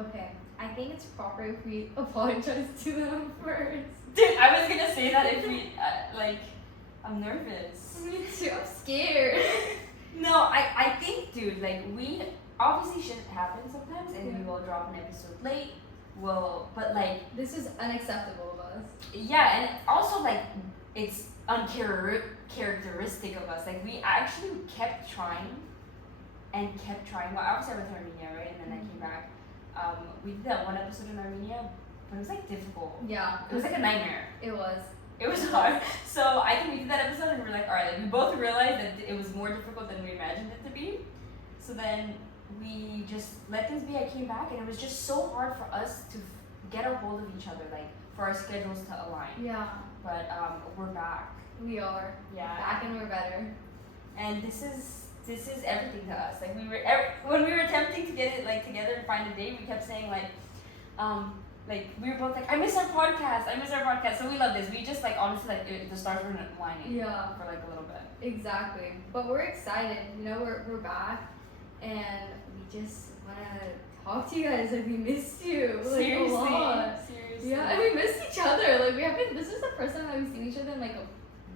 Okay. I think it's proper if we apologize to them first. Dude, I was gonna say that if we, I'm nervous. Me too. I'm scared. No, I think, dude, like, we, obviously shit happens sometimes, and we will drop an episode late, but like, This is unacceptable of us. yeah, and also, like, it's uncharacteristic of us. Like, we actually kept trying, well, obviously I went to Armenia, right, and then I came back. We did that one episode in Armenia, but it was, like, difficult. Yeah. It was like a nightmare. It was. It was hard. So I think we did that episode and we were like, alright, like, we both realized that it was more difficult than we imagined it to be. So then we just let things be. I came back and it was just so hard for us to get a hold of each other, like, for our schedules to align. Yeah. But we're back. We are. Yeah. Back and we're better. And this is everything to us. Like, when we were attempting to get it, like, together and find a date, we kept saying, like, we were both like, I miss our podcast. So we love this. We just, like, honestly, like, the stars were aligning. Yeah. For, like, a little bit. Exactly. But we're excited. You know, we're back. And we just want to talk to you guys. Like, we missed you. Like, Seriously. A lot. Seriously. Yeah, and we missed each other. Like, this is the first time that we've seen each other in, like, a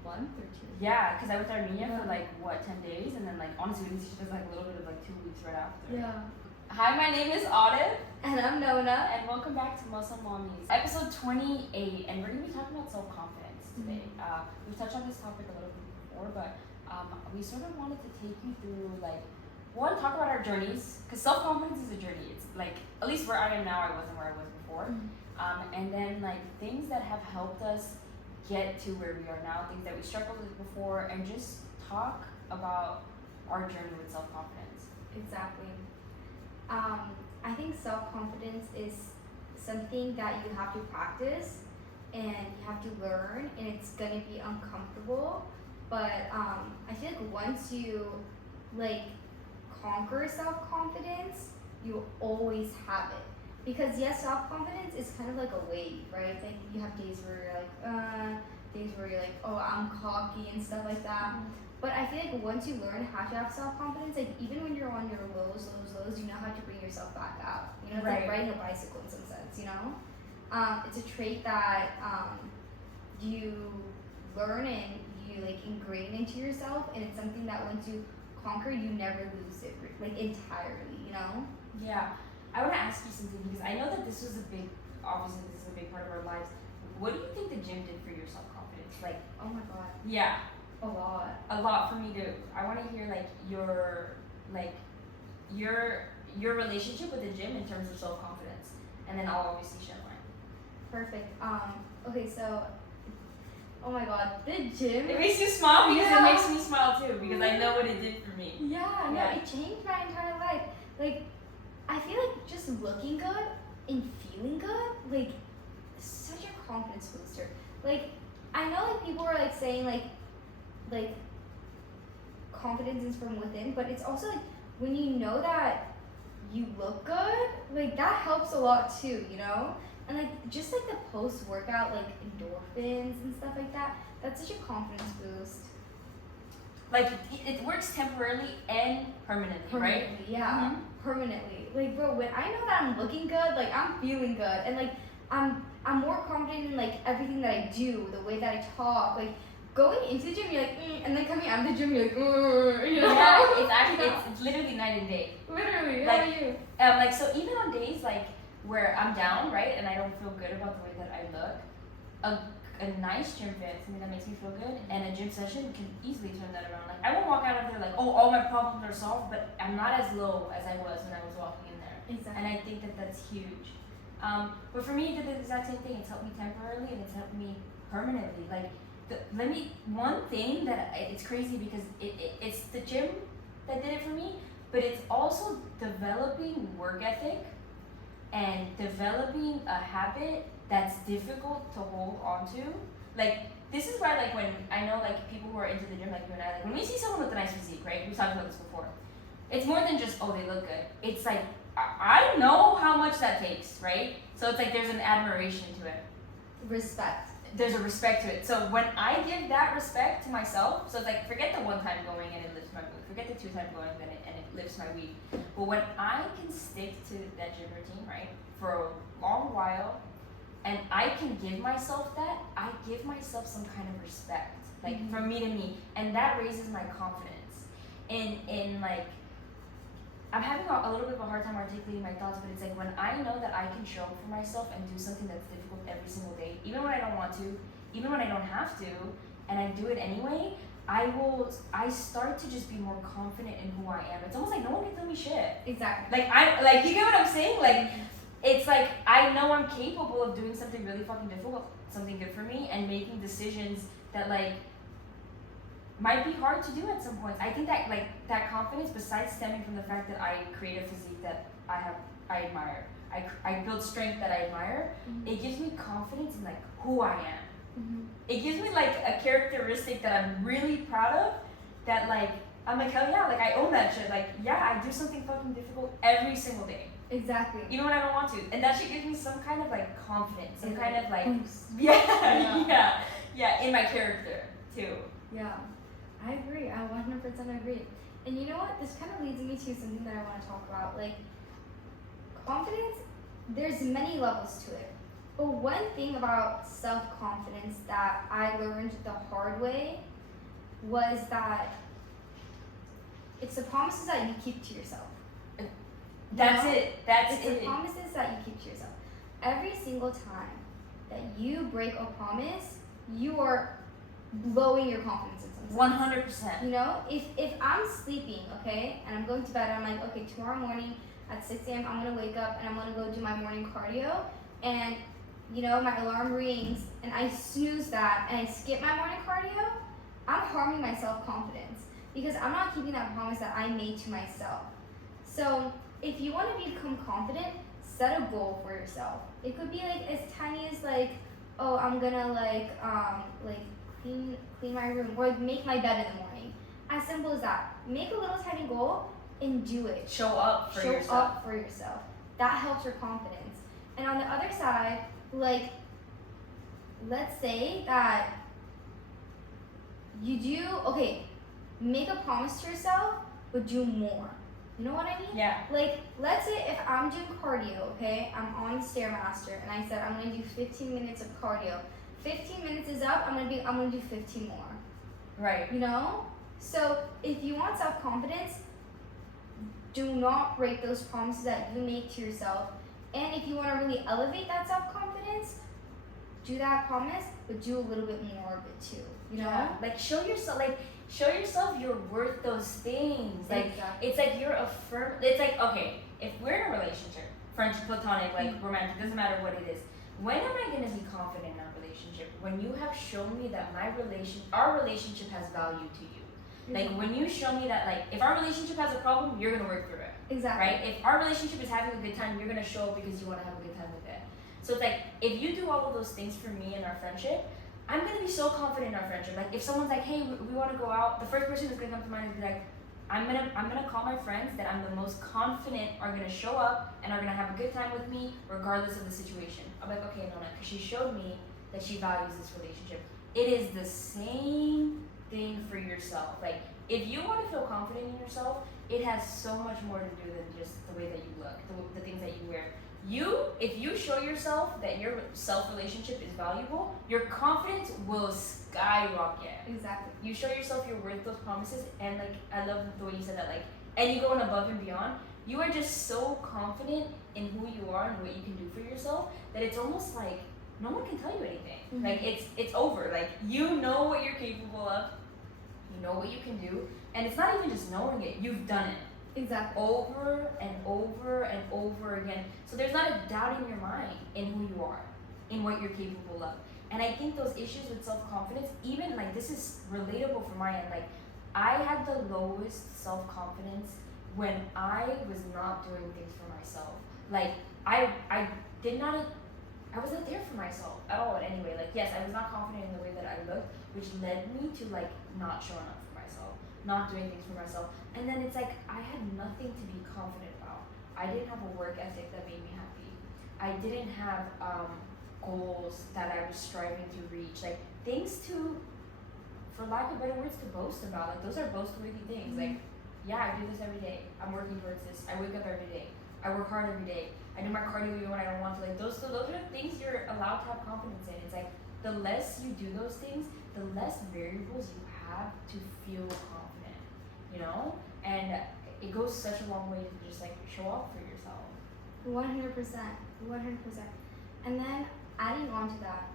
month or two. Yeah, because I went to Armenia for, like, 10 days? And then, like, honestly, we didn't see each other, like, a little bit of, like, 2 weeks right after. Yeah. Hi, my name is Arev. And I'm Nona. And welcome back to Muslim Mommies. Episode 28, and we're going to be talking about self-confidence today. We've touched on this topic a little bit before, but we sort of wanted to take you through, like, one, talk about our journeys, because self-confidence is a journey. It's, like, at least where I am now, I wasn't where I was before. And then, like, things that have helped us get to where we are now, things that we struggled with before, and just talk about our journey with self-confidence. Exactly. I think self-confidence is something that you have to practice and you have to learn, and it's gonna be uncomfortable. But I feel like once you, like, conquer self-confidence, you always have it. Because yes, self-confidence is kind of like a wave, right? Like, you have days where you're like, days where you're like, oh, I'm cocky and stuff like that. But I feel like once you learn how to have self-confidence, like, even when you're on your lows, you know how to bring yourself back out. You know, it's like riding a bicycle in some sense, you know? It's a trait that you learn and you, like, ingrain into yourself, and it's something that once you conquer, you never lose it, like, entirely, you know? Yeah. I want to ask you something, because I know that this is a big part of our lives. What do you think the gym did for your self-confidence? Like, oh my god. Yeah. A lot. A lot for me too. I want to hear, like, your relationship with the gym in terms of self-confidence, and then I'll obviously share mine. Perfect. Okay, so, oh my god, the gym. It makes you smile because it makes me smile too, because I know what it did for me. Yeah, no, it changed my entire life. Like, I feel like just looking good and feeling good, like, such a confidence booster. Like, I know, like, people are, like, saying, like confidence is from within, but it's also, like, when you know that you look good, like, that helps a lot too, you know? And, like, just, like, the post-workout, like, endorphins and stuff like that, that's such a confidence boost. Like, it works temporarily and permanently, right? Yeah, permanently. Like, bro, when I know that I'm looking good, like, I'm feeling good, and, like, I'm more confident in, like, everything that I do, the way that I talk, like, going into the gym, you're like, and then coming out of the gym, you're like, you know? Yeah, it's actually, it's literally night and day. Literally, like, how are you? Like, so even on days, like, where I'm down, right, and I don't feel good about the way that I look, a nice gym fit, something that makes me feel good, and a gym session can easily turn that around. Like, I won't walk out of there like, oh, all my problems are solved, but I'm not as low as I was when I was walking in there. Exactly. And I think that that's huge. But for me, it did the exact same thing. It's helped me temporarily, and it's helped me permanently. Like, one thing that it's crazy because it's the gym that did it for me, but it's also developing work ethic and developing a habit that's difficult to hold on to. Like, this is why, like, when I know, like, people who are into the gym, like you and I, like, when we see someone with a nice physique, right? We've talked about this before. It's more than just, oh, they look good. It's like, I know how much that takes, right? So it's like there's an admiration to it. Respect. there's a respect to it. So when I give that respect to myself, so it's like forget the one time going and it lifts my week, forget the 2 time going and it lifts my week. But when I can stick to that gym routine, right, for a long while, and I can give myself that, I give myself some kind of respect, like from me to me, and that raises my confidence. In like, I'm having a little bit of a hard time articulating my thoughts, but it's like when I know that I can show up for myself and do something that's difficult every single day, even when I don't want to, even when I don't have to, and I do it anyway, I start to just be more confident in who I am. It's almost like no one can tell me shit. Exactly. Like you get what I'm saying? Like, it's like I know I'm capable of doing something really fucking difficult, something good for me, and making decisions that like might be hard to do at some points. I think that like that confidence, besides stemming from the fact that I create a physique that I admire, I build strength that I admire, it gives me confidence in like who I am. It gives me like a characteristic that I'm really proud of, that like I'm like, hell yeah, like I own that shit. Like, yeah, I do something fucking difficult every single day. Exactly. Even when I don't want to. And that should give me some kind of like confidence, some kind of like yeah, in my character too. Yeah. I agree. I 100% agree. And you know what? This kind of leads me to something that I want to talk about. Like, confidence, there's many levels to it. But one thing about self-confidence that I learned the hard way was that it's the promises that you keep to yourself. That's It's the promises that you keep to yourself. Every single time that you break a promise, you are blowing your confidence in some sense. 100%. You know, if I'm sleeping, okay, and I'm going to bed, I'm like, okay, tomorrow morning at 6 a.m. I'm gonna wake up and I'm gonna go do my morning cardio, and you know, my alarm rings and I snooze that and I skip my morning cardio, I'm harming my self-confidence because I'm not keeping that promise that I made to myself. So if you want to become confident, set a goal for yourself. It could be like as tiny as like, oh, I'm gonna like clean my room or make my bed in the morning. As simple as that. Make a little tiny goal and do it. Show up for yourself. That helps your confidence. And on the other side, like, let's say that you do, okay, make a promise to yourself, but do more. You know what I mean? Yeah. Like, let's say if I'm doing cardio, okay, I'm on the Stairmaster, and I said I'm gonna do 15 minutes of cardio. 15 minutes is up, I'm gonna do 15 more. Right. You know? So if you want self-confidence, do not break those promises that you make to yourself. And if you want to really elevate that self-confidence, do that promise, but do a little bit more of it too. You know? Yeah. Like show yourself you're worth those things. Like exactly. It's like you're it's like, okay, if we're in a relationship, friendship, platonic, like romantic, doesn't matter what it is. When am I gonna be confident in our relationship? When you have shown me that our relationship has value to you. Like when you show me that, like, if our relationship has a problem, you're gonna work through it. Exactly. Right? If our relationship is having a good time, you're gonna show up because you wanna have a good time with it. So it's like, if you do all of those things for me in our friendship, I'm gonna be so confident in our friendship. Like if someone's like, hey, we wanna go out, the first person that's gonna come to mind is like, I'm gonna call my friends that I'm the most confident are gonna show up and are gonna have a good time with me regardless of the situation. I'm like, okay, Nona, because she showed me that she values this relationship. It is the same thing for yourself. Like, if you want to feel confident in yourself, it has so much more to do than just the way that you look, the things that you wear. If you show yourself that your self-relationship is valuable, your confidence will skyrocket. Exactly. You show yourself you're worth those promises, and like, I love the way you said that, like, and you go above and beyond. You are just so confident in who you are and what you can do for yourself that it's almost like no one can tell you anything. Mm-hmm. Like it's over. Like you know what you're capable of, you know what you can do, and it's not even just knowing it. You've done it. Exactly. Over and over and over again. So there's not a doubt in your mind in who you are, in what you're capable of. And I think those issues with self-confidence, even like this is relatable from my end. Like I had the lowest self-confidence when I was not doing things for myself. Like I was not there for myself at all anyway. Like yes, I was not confident in the way that I looked, which led me to like not showing up for myself, not doing things for myself. And then it's like I had nothing to be confident about. I didn't have a work ethic that made me happy. I didn't have goals that I was striving to reach, like things to, for lack of better words, to boast about. Like those are boast-worthy things. Like, yeah, I do this every day. I'm working towards this. I wake up every day. I work hard every day. I do my cardio even when I don't want to. Like those are things you're allowed to have confidence in. It's like the less you do those things, the less variables you have to feel confident, you know? And it goes such a long way to just like show up for yourself. 100%. 100%. And then adding on to that,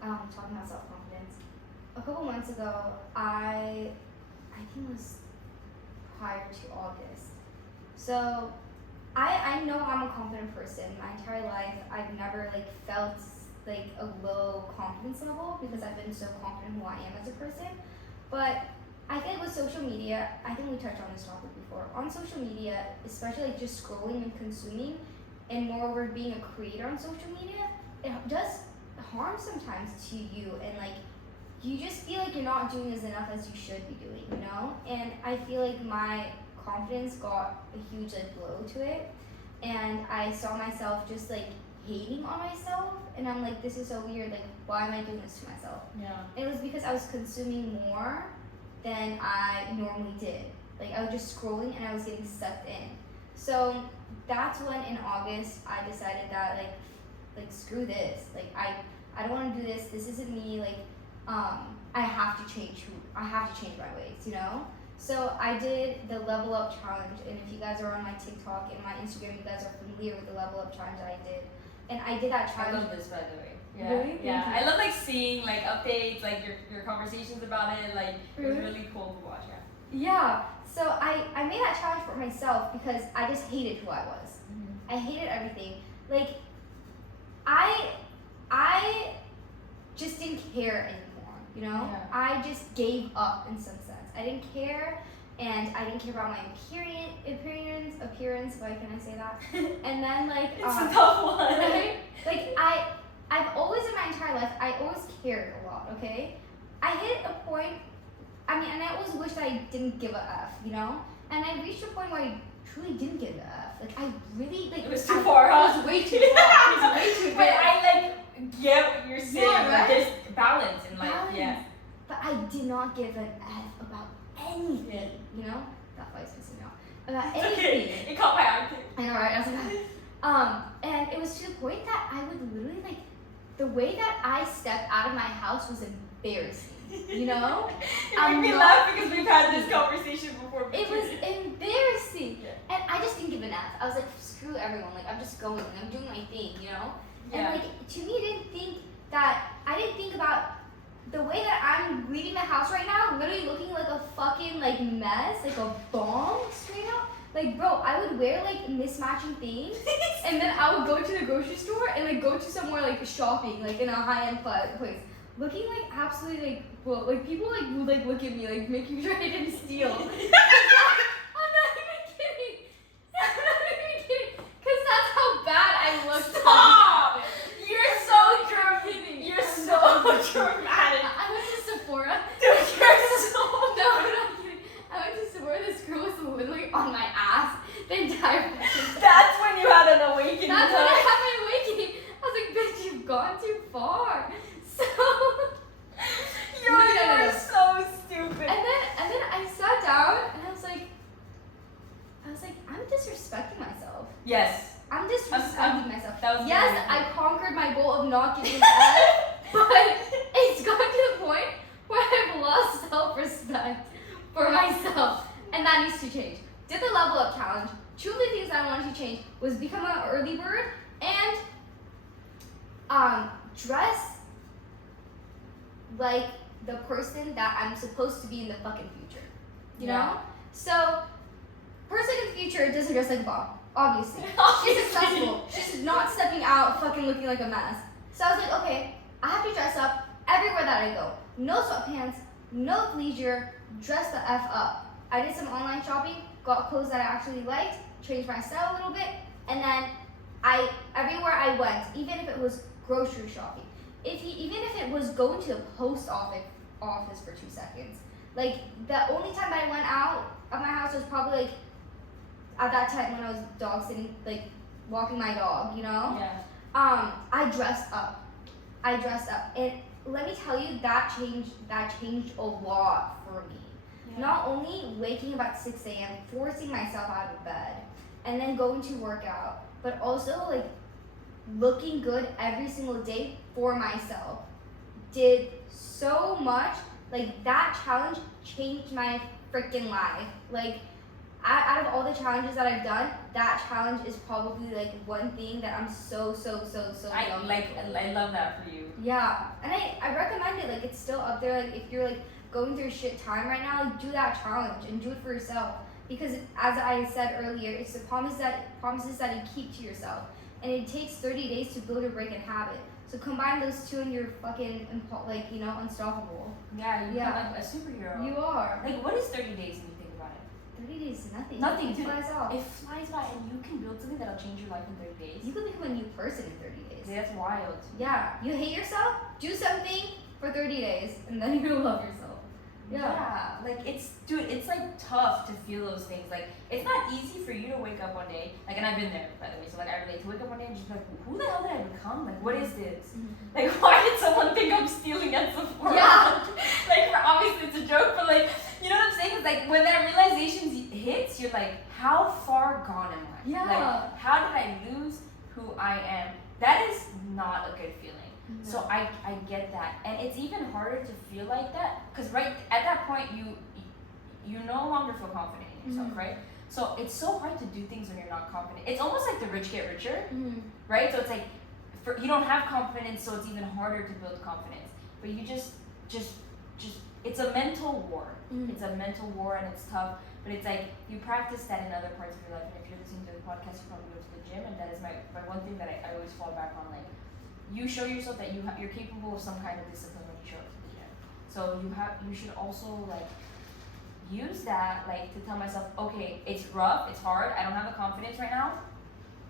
talking about self-confidence, a couple months ago, I think it was prior to August. So I know I'm a confident person. My entire life, I've never like felt like a low confidence level because I've been so confident who I am as a person. But I think with social media, I think we touched on this topic before. On social media, especially like just scrolling and consuming, and moreover being a creator on social media, it does harm sometimes to you, and like you just feel like you're not doing as enough as you should be doing, you know? And I feel like my confidence got a huge like blow to it, and I saw myself just like hating on myself, and I'm like, this is so weird, like why am I doing this to myself? Yeah. It was because I was consuming more than I normally did. Like I was just scrolling and I was getting sucked in. So that's when in August I decided that like screw this. Like I don't want to do this. This isn't me. Like I have to change my ways, you know? So I did the level up challenge, and if you guys are on my TikTok and my Instagram, you guys are familiar with the level up challenge that I did. And I did that challenge. I love this, by the way. Yeah. Really? Yeah. Thank you. I love like seeing like updates, like your conversations about it. Like it was really cool to watch. Yeah. Yeah. So I made that challenge for myself because I just hated who I was. I hated everything. Like I just didn't care anymore, you know? Yeah. I just gave up in some sense. I didn't care, and I didn't care about my appearance, why can I say that? And then like It's a tough one. right? Like I've always in my entire life, I always cared a lot, okay? I hit a point, and I always wished I didn't give a F, you know? And I reached a point where I truly didn't give a F. Like I really like It was too far, huh? It was way too far. It was way too But big. I like get what you're saying. Yeah, right? There's balance in life. Balance. Yeah. But I did not give an F about anything, you know? That fight's pissing me off. About anything. Okay. It caught my eye too. I know, right? I was like, and it was to the point that I would literally like, the way that I stepped out of my house was embarrassing, you know? It made me laugh because we've had this conversation before. It was embarrassing. Yeah. And I just didn't give an F. I was like, screw everyone. Like, I'm just going. Like, I'm doing my thing, you know? Yeah. And like, to me, I didn't think about the way that I'm leaving the house right now, literally looking like a fucking like mess, like a bomb straight up. Like, bro, I would wear like mismatching things, and then I would go to the grocery store and like go to somewhere like shopping, like in a high-end place, looking like absolutely like, well, like people like would like look at me like making sure I didn't steal. I'm not even kidding. I'm not even kidding, cause that's how bad I looked. Stop! You're so dramatic. Kidding. You're so dramatic. I went to Sephora. Dude, you're so No, I'm not kidding. I went to Sephora. This girl was literally on my ass the entire fucking time. That's when you had an awakening. That's when I had my awakening. I was like, bitch, you've gone too far. So You're so stupid. And then I sat down and I was like, I'm disrespecting myself. Yes. I'm disrespecting myself. That was Yes, very I conquered my goal of not giving an F, but it's gotten to the point where I've lost self-respect for myself, and that needs to change. Did the level up challenge. Two of the things that I wanted to change was become an early bird and dress like the person that I'm supposed to be in the fucking future. You know? So, person in the future doesn't dress like a bomb, obviously. She's successful. She's not stepping out fucking looking like a mess. So I was like, okay, I have to dress up everywhere that I go. No sweatpants, no leisure, dress the F up. I did some online shopping, got clothes that I actually liked, changed my style a little bit, and then everywhere I went, even if it was grocery shopping, even if it was going to the post office for 2 seconds. Like, the only time that I went out of my house was probably like at that time when I was dog sitting, like walking my dog, you know? Yeah. I dressed up. And let me tell you, that changed a lot for me. Yeah. Not only waking up at 6 a.m., forcing myself out of bed, and then going to work out, but also like looking good every single day for myself did so much. Like, that challenge changed my freaking life. Like, out of all the challenges that I've done, that challenge is probably like one thing that I'm so I grateful. I love that for you. Yeah, and I recommend it. Like, it's still up there. Like, if you're like going through a shit time right now, like, do that challenge and do it for yourself. Because as I said earlier, it's the promises that you keep to yourself, and it takes 30 days to build a break and habit. So combine those two, and you're fucking unstoppable. Yeah, you're Yeah. like a superhero. You are. Like, what is 30 days when you think about it? 30 days is nothing. Nothing, It dude. flies off. It flies by, and you can build something that'll change your life in 30 days. You can become a new person in 30 days. Yeah, that's wild. Yeah, you hate yourself? Do something for 30 days, and then you're gonna love yourself. Yeah. Like, it's like tough to feel those things. Like, it's not easy for you to wake up one day, like, and I've been there, by the way, so like, I relate to wake up one day and just be like, who the hell did I become? Like, what is this? Mm-hmm. Like, why did someone think I'm stealing at Sephora? Yeah. Like, obviously it's a joke, but like, you know what I'm saying? It's like, when that realization hits, you're like, how far gone am I? Yeah. Like, how did I lose who I am? That is not a good feeling. No. So I get that, and it's even harder to feel like that because right at that point you no longer feel confident in yourself, Mhm. right? So it's so hard to do things when you're not confident. It's almost like the rich get richer, Mm-hmm. right? So it's like you don't have confidence, so it's even harder to build confidence. But you just it's a mental war. Mhm. It's a mental war, and it's tough. But it's like you practice that in other parts of your life. And if you're listening to the podcast, you probably go to the gym, and that is my one thing that I always fall back on. Like, you show yourself that you're capable of some kind of discipline when you show up to the gym. So you should also like use that like to tell myself, okay, it's rough, it's hard, I don't have the confidence right now.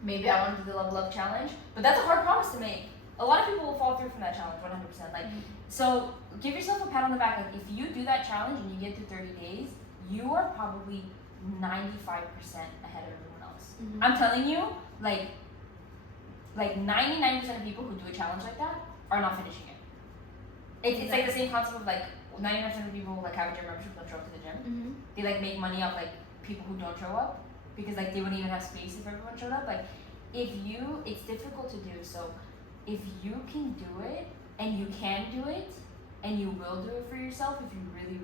Maybe I want to do the level up challenge, but that's a hard promise to make. A lot of people will fall through from that challenge, 100%. Like, so give yourself a pat on the back. Like, if you do that challenge and you get through 30 days, you are probably 95% ahead of everyone else. Mhm. I'm telling you, like 99% of people who do a challenge like that are not finishing it. It's like the same concept of like 99% of people like have a gym membership, don't show up to the gym. Mm-hmm. They like make money off like people who don't show up because like they wouldn't even have space if everyone showed up. Like, it's difficult to do. So if you can do it and you can do it and you will do it for yourself if you really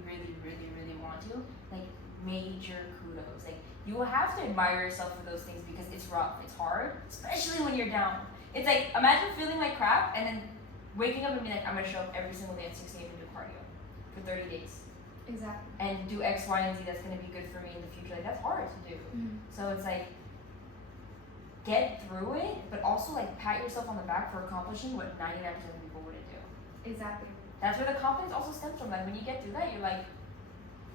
want to, like, major kudos. Like, you will have to admire yourself for those things because it's rough, it's hard, especially when you're down. It's like, imagine feeling like crap and then waking up and being like, I'm gonna show up every single day at 6 a.m. and do cardio for 30 days. Exactly. And do X, Y, and Z that's gonna be good for me in the future. Like, that's hard to do. Mm-hmm. So it's like, get through it, but also like pat yourself on the back for accomplishing what 99% of people wouldn't do. Exactly. That's where the confidence also stems from. Like, when you get through that, you're like,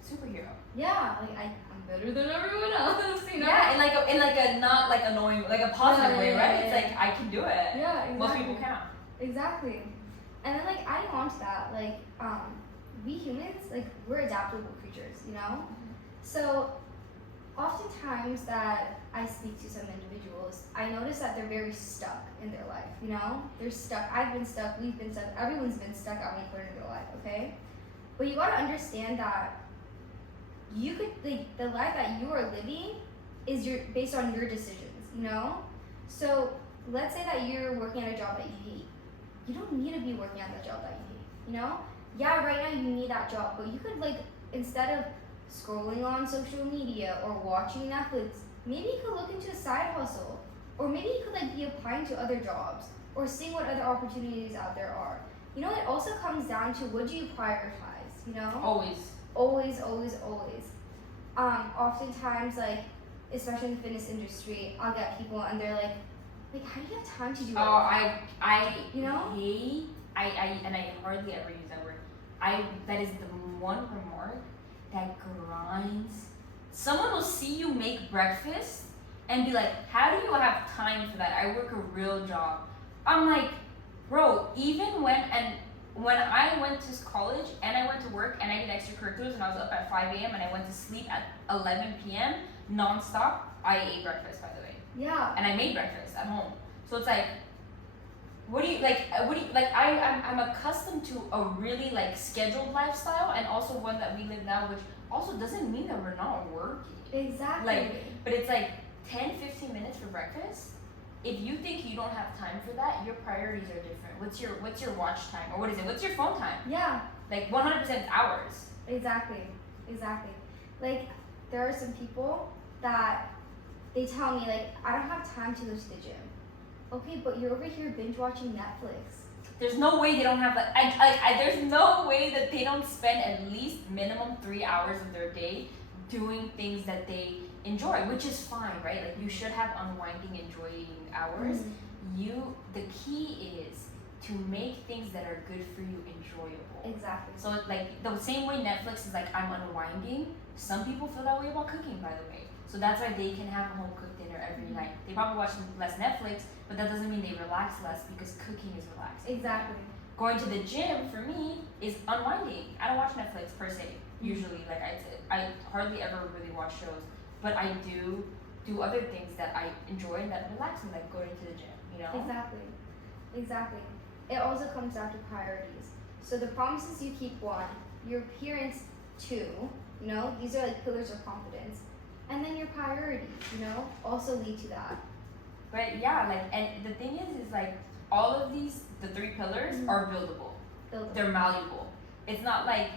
superhero. Yeah, like I'm better than everyone else, you know? Yeah, in like a not like annoying, like a positive way, right? Yeah. It's like, I can do it. Yeah, exactly. Most people can't. Exactly. And then, like, adding on to that, like, we humans, like, we're adaptable creatures, you know? So, oftentimes that I speak to some individuals, I notice that they're very stuck in their life, you know? They're stuck. I've been stuck. We've been stuck. Everyone's been stuck at one point in their life, okay? But you gotta understand that you could, like, the life that you are living is based on your decisions, you know? So, let's say that you're working at a job that you hate. You don't need to be working at that job that you hate, you know? Yeah, right now you need that job, but you could, like, instead of scrolling on social media or watching Netflix, maybe you could look into a side hustle, or maybe you could, like, be applying to other jobs or seeing what other opportunities out there are. You know, it also comes down to what do you prioritize, you know? Always. Always. Oftentimes, like, especially in the fitness industry, I'll get people and they're like, how do you have time to do all that? I You know? hate, and I hardly ever use that word. That is the one remark that grinds. Someone will see you make breakfast and be like, how do you have time for that? I work a real job. I'm like, bro, even when I went to college and I went to work and I did extracurriculars and I was up at 5 a.m. and I went to sleep at 11 p.m. nonstop, I ate breakfast, by the way. Yeah. And I made breakfast at home. So it's like, what do you like? I'm accustomed to a really like scheduled lifestyle, and also one that we live now, which also doesn't mean that we're not working. Exactly. Like, but it's like 10-15 minutes for breakfast. If you think you don't have time for that, your priorities are different. What's your watch time, or what is it? What's your phone time? Yeah. Like 100% hours. Exactly. Like, there are some people that they tell me like, I don't have time to go to the gym. Okay, but you're over here binge watching Netflix. There's no way they don't have like there's no way that they don't spend at least minimum 3 hours of their day doing things that they enjoy, which is fine, right? Like you should have unwinding, enjoying hours. The key is to make things that are good for you enjoyable. Exactly. So like the same way Netflix is like I'm unwinding, some people feel that way about cooking, by the way. So that's why they can have a home cooked dinner every night. They probably watch less Netflix, but that doesn't mean they relax less because cooking is relaxing. Exactly. Going to the gym for me is unwinding. I don't watch Netflix per se. Usually, like I hardly ever really watch shows, but I do other things that I enjoy and that relax me, like going to the gym. You know. Exactly. It also comes down to priorities. So the promises you keep, 1, your appearance, 2, you know, these are like pillars of confidence. And then your priorities, you know, also lead to that. But yeah, like, and the thing is like all of these, the 3 pillars are buildable. They're malleable. It's not like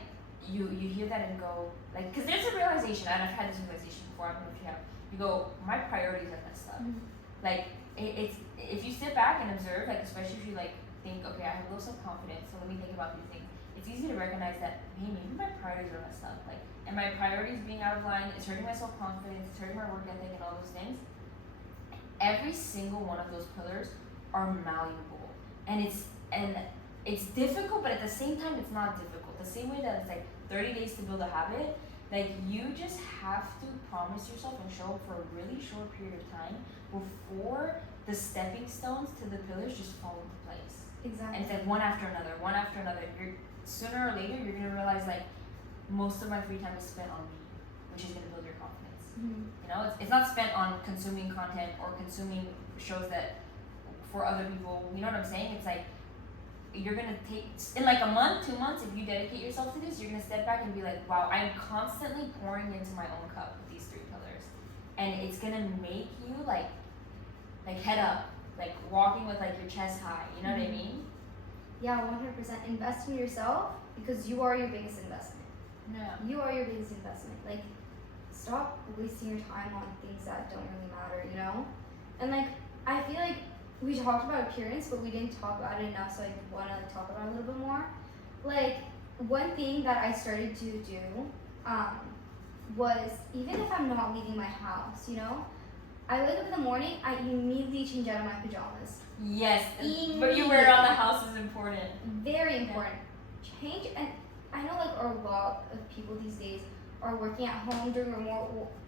you hear that and go like, because there's a realization, and I've had this realization before. I don't know if you have. You go, my priorities are messed up. Like it's if you sit back and observe, like especially if you like think, okay, I have low self-confidence, so let me think about these things. It's easy to recognize that, hey, maybe my priorities are messed up. Like, and my priorities being out of line, it's hurting my self-confidence, it's hurting my work ethic, and all those things. Every single one of those pillars are malleable, and it's difficult, but at the same time, it's not difficult. The same way that it's like 30 days to build a habit. Like you just have to promise yourself and show up for a really short period of time before the stepping stones to the pillars just fall into place. Exactly. And it's like one after another. You're sooner or later you're gonna realize like most of my free time is spent on me, which is gonna build your confidence. You know, it's not spent on consuming content or consuming shows that for other people. You know what I'm saying? It's like you're gonna take in like a month, 2 months, if you dedicate yourself to this, you're gonna step back and be like, wow, I'm constantly pouring into my own cup with these 3 pillars. And it's gonna make you like head up, like walking with like your chest high, you know what I mean? Yeah, 100%. Invest in yourself because you are your biggest investment. Yeah. You are your biggest investment. Like, stop wasting your time on things that don't really matter, you know? And like, I feel like we talked about appearance, but we didn't talk about it enough, so I want to talk about it a little bit more. Like, one thing that I started to do was, even if I'm not leaving my house, you know, I wake up in the morning, I immediately change out of my pajamas. Yes, but you wear it around the house is important. Very important. Change, and I know like a lot of people these days are working at home doing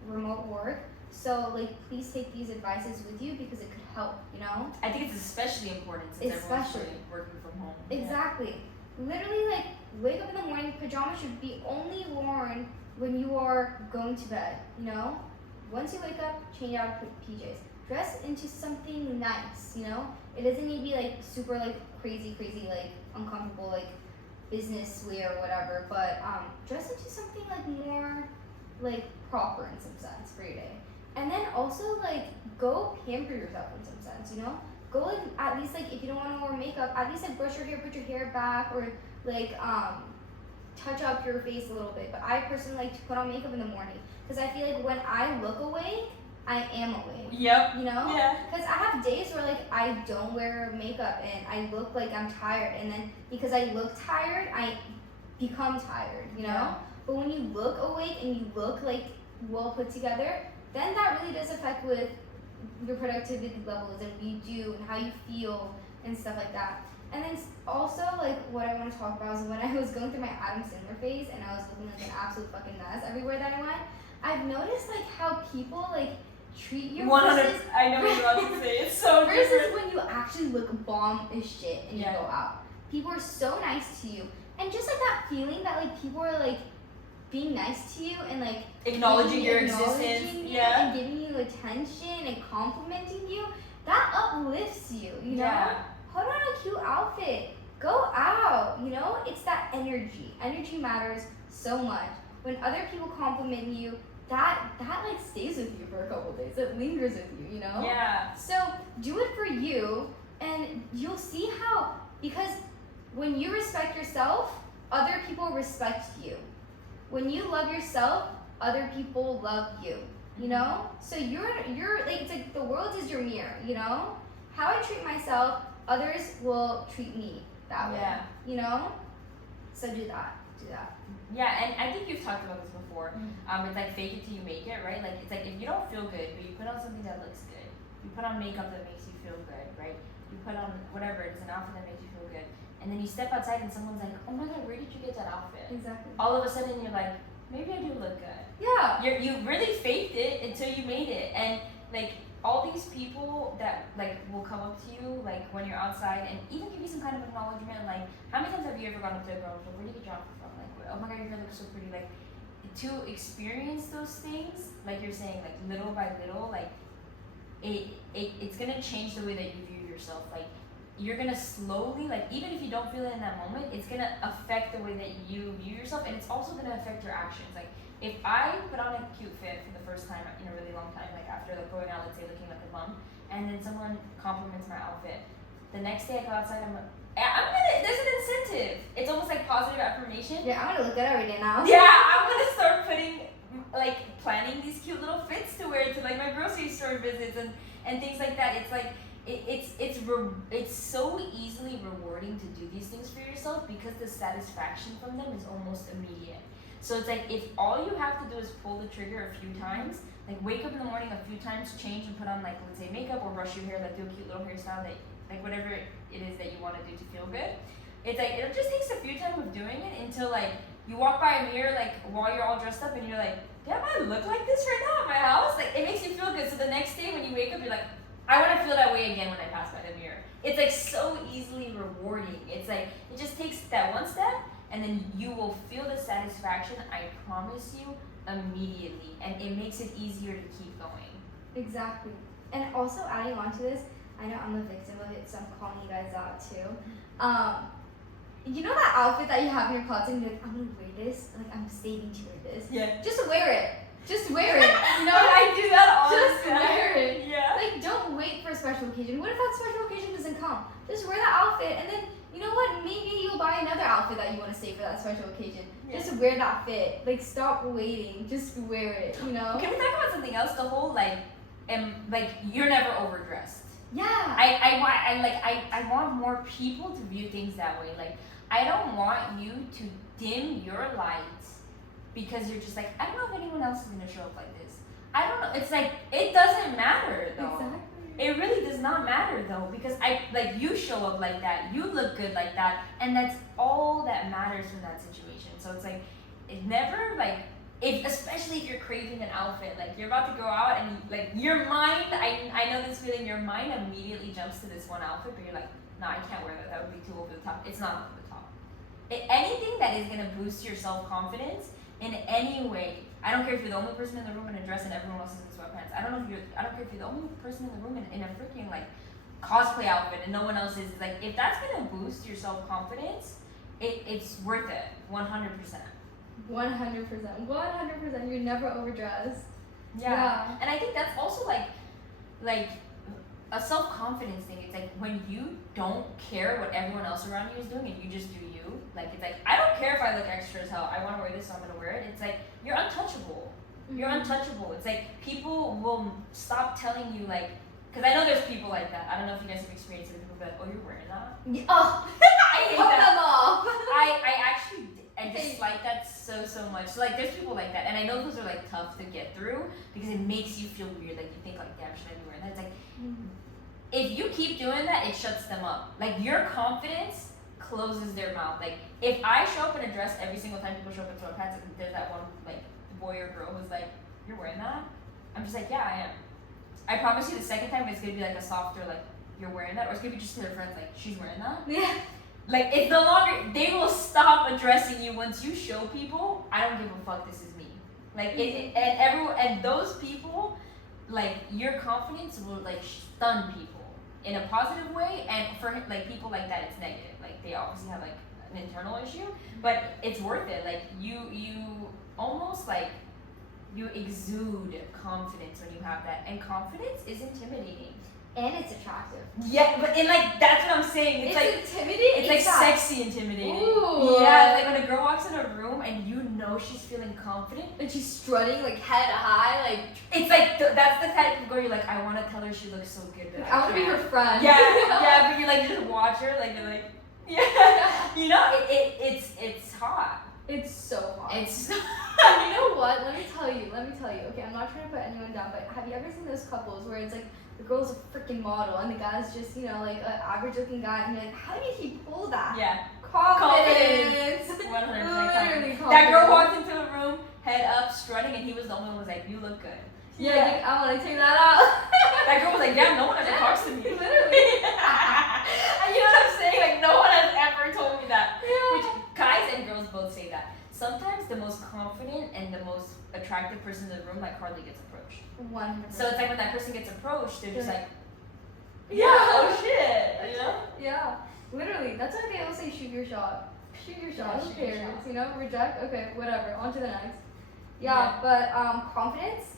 remote work. So like, please take these advices with you because it could help. You know. I think it's especially important since everyone's working from home. Exactly. Yeah. Literally, like wake up in the morning. Pajamas should be only worn when you are going to bed. You know. Once you wake up, change out PJs. Dress into something nice. You know. It doesn't need to be like super like crazy like uncomfortable like business wear or whatever. But dress into something like more like proper in some sense for your day. And then also like go pamper yourself in some sense, you know? Go like at least like if you don't want to wear makeup, at least like brush your hair, put your hair back, or like touch up your face a little bit. But I personally like to put on makeup in the morning because I feel like when I look awake, I am awake. Yep. You know? Yeah. Because I have days where like I don't wear makeup and I look like I'm tired, and then because I look tired, I become tired, you know? Yeah. But when you look awake and you look like well put together, then that really does affect with your productivity levels and what you do and how you feel and stuff like that. And then also like what I want to talk about is when I was going through my Adam Sandler phase and I was looking like an absolute fucking mess everywhere that I went, I've noticed like how people like treat you 100. versus, I know what you're about to say. It's so versus different. when you actually look bomb as shit and Yeah. you go out. People are so nice to you. And just like that feeling that like people are like being nice to you and like acknowledging your acknowledging existence. you Yeah. and giving you attention and complimenting you, that uplifts you, you know? Yeah. Hold on, a cute outfit. Go out, you know? It's that energy. Energy matters so much. When other people compliment you, that like stays with you for a couple days. It lingers with you, you know? Yeah. So do it for you, and you'll see how, because when you respect yourself, other people respect you. When you love yourself, other people love you. You know? So you're like, it's like the world is your mirror, you know? How I treat myself, others will treat me that way. Yeah. You know? So do that. Yeah, and I think you've talked about this before. It's like fake it till you make it, right? Like, it's like if you don't feel good, but you put on something that looks good, you put on makeup that makes you feel good, right? You put on whatever, it's an outfit that makes you feel good. And then you step outside and someone's like, oh my god, where did you get that outfit? Exactly. All of a sudden you're like, maybe I do look good. Yeah. You really faked it until you made it. And like all these people that like will come up to you like when you're outside and even give you some kind of acknowledgement, like how many times have you ever gone up to a girl and like, where did you get your outfit from? Like, oh my god, your hair looks so pretty. Like, to experience those things, like you're saying, like little by little, like it's gonna change the way that you view yourself. Like, you're gonna slowly, like even if you don't feel it in that moment, it's gonna affect the way that you view yourself, and it's also gonna affect your actions. Like, if I put on a cute fit for the first time in a really long time, like after like going out, let's say looking like a bum, and then someone compliments my outfit, the next day I go outside, there's an incentive. It's almost like positive affirmation. Yeah, I'm gonna look good every day now. Yeah, I'm gonna start planning these cute little fits to wear to like my grocery store visits and things like that. It's like it's so easily rewarding to do these things for yourself because the satisfaction from them is almost immediate. So it's like if all you have to do is pull the trigger a few times, like wake up in the morning a few times, change and put on like let's say makeup or brush your hair, like do a cute little hairstyle that like whatever it is that you want to do to feel good. It's like it just takes a few times of doing it until like you walk by a mirror like while you're all dressed up and you're like, damn, I look like this right now at my house. Like it makes you feel good. So the next day when you wake up, you're like, I want to feel that way again when I pass by the mirror. It's like so easily rewarding. It's like it just takes that one step and then you will feel the satisfaction, I promise you, immediately. And it makes it easier to keep going. Exactly. And also adding on to this, I know I'm a victim of it, so I'm calling you guys out too. You know that outfit that you have in your closet and you're like, I'm gonna wear this, like I'm saving to wear this. Yeah. Just wear it. Just wear it. You know? I do that all Just the time. wear it. Yeah. Like don't wait for a special occasion. What if that special occasion doesn't come? Just wear that outfit and then you know what? Maybe you'll buy another outfit that you want to save for that special occasion. Yeah. Just wear that fit. Like stop waiting. Just wear it. You know? Can we talk about something else? The whole like you're never overdressed. Yeah. I want more people to view things that way. Like I don't want you to dim your lights because you're just like, I don't know if anyone else is gonna show up like this. I don't know. It's like it doesn't matter though. Exactly. It really does not matter though because you show up like that, you look good like that, and that's all that matters from that situation. So it's like it never like especially if you're craving an outfit, like you're about to go out and like your mind, I know this feeling, your mind immediately jumps to this one outfit, but you're like, no, I can't wear that. That would be too over the top. It's not over the top. Anything that is gonna boost your self-confidence in any way. I don't care if you're the only person in the room in a dress and everyone else is in sweatpants. I don't care if you're the only person in the room in a freaking like cosplay outfit and no one else is. Like if that's gonna boost your self-confidence, it's worth it. 100%. 100%. You're never overdressed. Yeah. And I think that's also like a self-confidence thing. It's like when you don't care what everyone else around you is doing and you just do you. Like it's like I don't care if I look extra as hell. I want to wear this, so I'm gonna wear it. It's like you're untouchable. You're untouchable. It's like people will stop telling you like, because I know there's people like that. I don't know if you guys have experienced it. People be like, oh, you're wearing that. Yeah. Oh, I hate cut that. them off. I dislike that so much. So like there's people like that, and I know those are like tough to get through because it makes you feel weird. Like you think like, damn, should I be wearing that? It's like if you keep doing that, it shuts them up. Like your confidence closes their mouth. Like if I show up in a dress every single time people show up in sweatpants, and there's that one like boy or girl who's like, you're wearing that? I'm just like, yeah, I am. I promise you, the second time it's gonna be like a softer like, you're wearing that, or it's gonna be just to their friends like, she's wearing that. Yeah. Like it's no longer, they will stop addressing you once you show people, I don't give a fuck, this is me. Like and those people, like your confidence will like stun people. in a positive way, and for like people like that, it's negative. Like they obviously have like an internal issue, but it's worth it. Like you almost like you exude confidence when you have that, and confidence is intimidating. And it's attractive. Yeah, but and like that's what I'm saying. It's like intimidating. it's like sexy intimidating. Ooh. Yeah, like when a girl walks in a room and you know she's feeling confident and she's strutting like head high, like it's like that's the type of girl you're like, I want to tell her she looks so good. That I want to be her friend. Yeah, yeah, but you like just watch her, like you're like, yeah, you know, it's hot. It's so hot. It's. You know what? Let me tell you. Okay, I'm not trying to put anyone down, but have you ever seen those couples where it's like the girl's a freaking model and the guy's just, you know, like an average looking guy, and you're like, how did he pull that? Yeah. Confidence. 100% Literally confidence. That girl walked into a room, head up, strutting, and he was the only one who was like, you look good. Yeah. I want to take that out. That girl was like, damn, no one ever talks to me. Literally. And you know what I'm saying? Like, no one has ever told me that. Yeah. Which guys and girls both say that. Sometimes the most confident and the most attractive person in the room like hardly gets approached. 100%. So it's like when that person gets approached, they're just like, yeah, oh shit, you know? Yeah, literally. That's why they always say shoot your shot. Shoot your shot. Yeah, Who shoot your cares? shot. You know, reject. Okay, whatever. On to the next. Yeah, but confidence,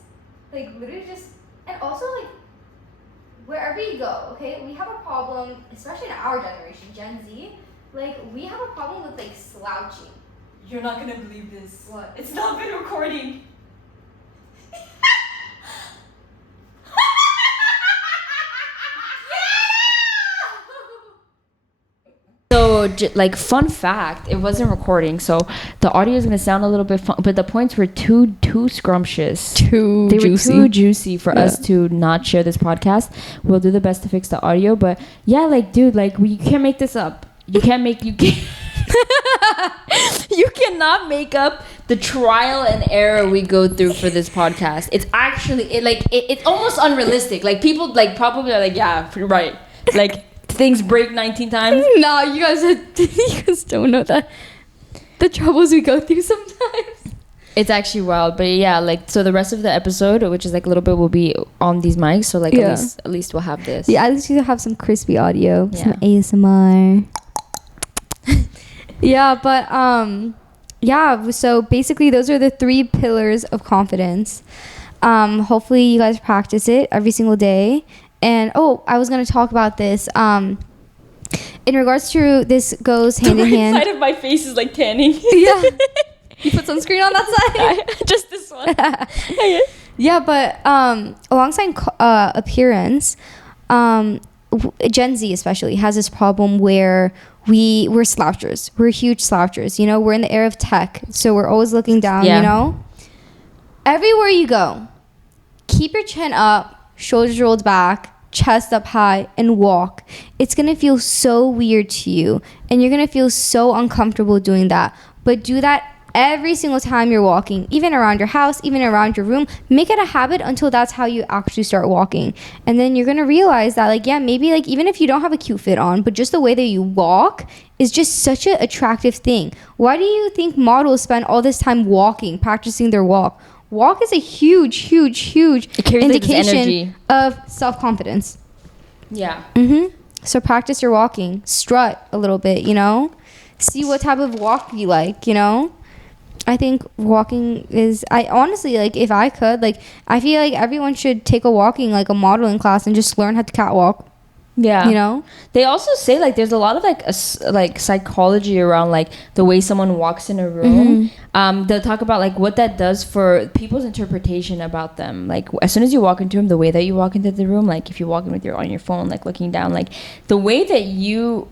like literally just, and also like wherever you go. Okay, we have a problem, especially in our generation, Gen Z. Like we have a problem with like slouching. You're not gonna believe this. What? It's not been recording. So, like, fun fact, it wasn't recording, so the audio is gonna sound a little bit fun, but the points were too scrumptious. They were too juicy for us to not share this podcast. We'll do the best to fix the audio, but yeah, like, dude, like, you can't make this up. You can't. You cannot make up the trial and error we go through for this podcast. It's actually it's almost unrealistic. Like people like probably are like, yeah, right. Like things break 19 times. No, you guys don't know that the troubles we go through sometimes. It's actually wild, but yeah, like so the rest of the episode, which is like a little bit, will be on these mics. So like at least we'll have this. Yeah, at least you have some crispy audio, some Yeah. ASMR. Yeah, but yeah. So basically, those are the 3 pillars of confidence. Hopefully, you guys practice it every single day. And I was gonna talk about this. In regards to this, goes hand in hand. The right side of my face is like tanning. Yeah. You put sunscreen on that side? Just this one. Yeah, but alongside appearance, Gen Z especially has this problem where we're slouchers. We're huge slouchers. You know, we're in the era of tech, so we're always looking down. Yeah. You know, everywhere you go, keep your chin up, shoulders rolled back, chest up high, and walk. It's gonna feel so weird to you, and you're gonna feel so uncomfortable doing that. But do that every single time you're walking, even around your house, even around your room. Make it a habit until that's how you actually start walking. And then you're gonna realize that, like, yeah, maybe like even if you don't have a cute fit on, but just the way that you walk is just such an attractive thing. Why do you think models spend all this time walking, practicing their walk? Walk is a huge indication of self-confidence. Yeah. So practice your walking. Strut a little bit, you know? See what type of walk you like, you know? I think walking is, I honestly, like, if I could, like, I feel like everyone should take a walking, like, a modeling class and just learn how to catwalk. Yeah. You know? They also say, like, there's a lot of, like psychology around, like, the way someone walks in a room. They'll talk about, like, what that does for people's interpretation about them. Like, as soon as you walk into them, the way that you walk into the room, like, if you walk in with on your phone, like, looking down, like, the way that you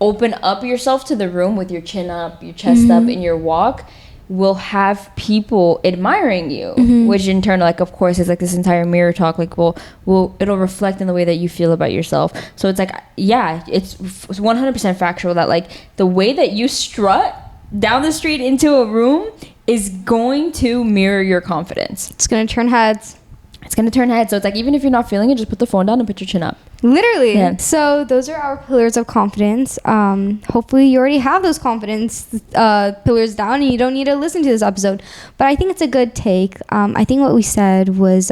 open up yourself to the room with your chin up, your chest up in your walk will have people admiring you, which in turn, like, of course, is like this entire mirror talk, like, it'll reflect in the way that you feel about yourself. So it's like, yeah, it's 100% factual that, like, the way that you strut down the street into a room is going to mirror your confidence. It's going to turn heads. It's going to turn heads. So it's like, even if you're not feeling it, just put the phone down and put your chin up. Literally. Yeah. So those are our pillars of confidence. Hopefully you already have those confidence pillars down and you don't need to listen to this episode. But I think it's a good take. I think what we said was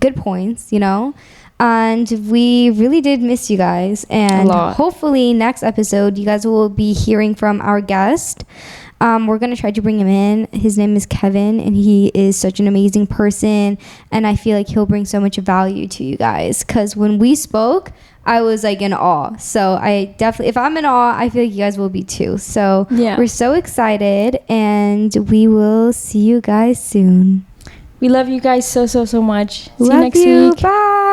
good points, you know. And we really did miss you guys. And lot. hopefully next episode, you guys will be hearing from our guest. We're going to try to bring him in. His name is Kevin, and he is such an amazing person. And I feel like he'll bring so much value to you guys. Because when we spoke, I was like in awe. So I definitely, if I'm in awe, I feel like you guys will be too. So Yeah. we're so excited, and we will see you guys soon. We love you guys so much. See Love you next you. week. Bye.